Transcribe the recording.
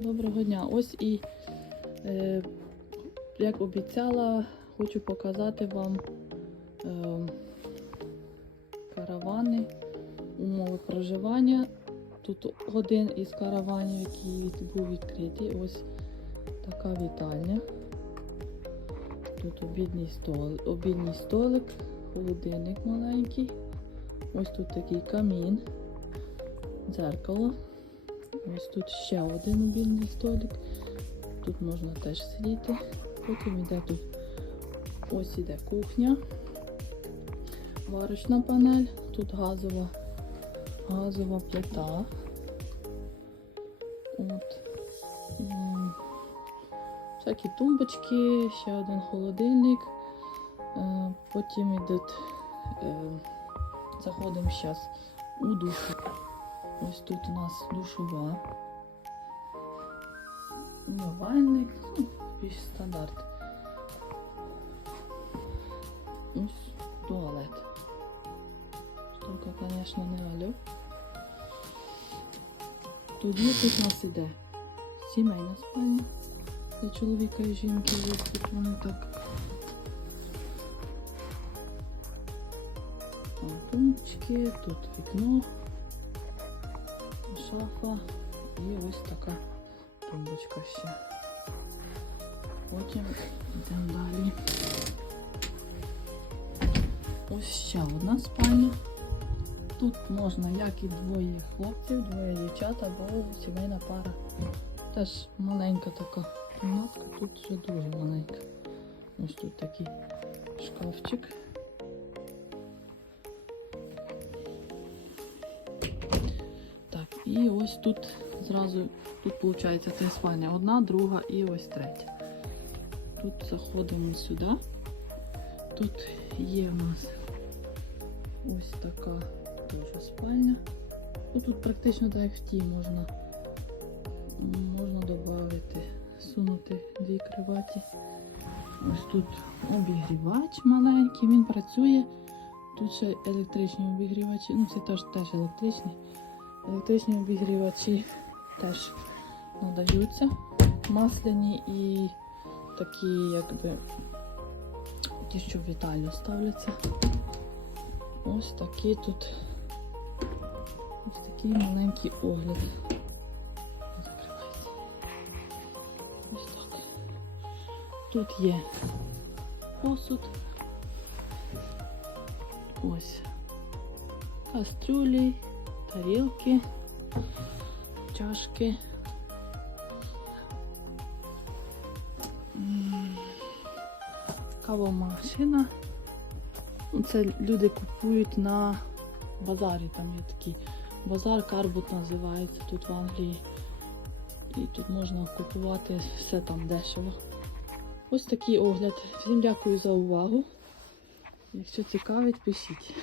Доброго дня. Ось і, е, як обіцяла, хочу показати вам е, каравани, умови проживання. Тут один із караванів, який був відкритий. Ось така вітальня. Тут обідній столик, обідній столик, холодильник маленький. Ось тут такий камін, дзеркало. Ось тут ще один обідній столик. Тут можна теж сидіти. Потім йде тут ось іде кухня, варочна панель, тут газова, газова плита. От. Всякі тумбочки, ще один холодильник. Е, Потім йдуть, е, заходимо зараз у душу. Ось тут у нас душова. Умивальник, ну, більш стандарт. Ось туалет. Штука, звісно, не. Тоді тут у нас іде сімейна спальня для чоловіка і жінки. Тут вони так. Там тумбочки, тут вікно шафа і ось така тумбочка ще. Потім йдемо далі. Ось ще одна спальня. Тут можна як і двоє хлопців, двоє дівчат або сімейна пара. Теж маленька така кімнатка, тут все дуже маленька. Ось тут такий шкафчик. І ось тут зразу, тут виходить три спальня. Одна, друга і ось третя. Тут заходимо сюди. Тут є в нас ось така теж спальня. Ну, тут практично так як в тій можна, можна додати, сунути дві криваті. Ось тут обігрівач маленький, він працює. Тут ще електричні обігрівачі, ну це теж, теж електричний. Електричні обігрівачі теж надаються. Масляні і такі, якби ті, що в вітальню ставляться. Ось такі тут ось такий маленький огляд. Закривається. Тут є посуд. Ось кастрюлі, тарілки, чашки. Кавомашина. Ну, Це люди купують на базарі. Там є такий базар, карбут називається тут в Англії. І тут можна купувати все там дешево. Ось такий огляд. Всім дякую за увагу. Якщо цікавить, пишіть.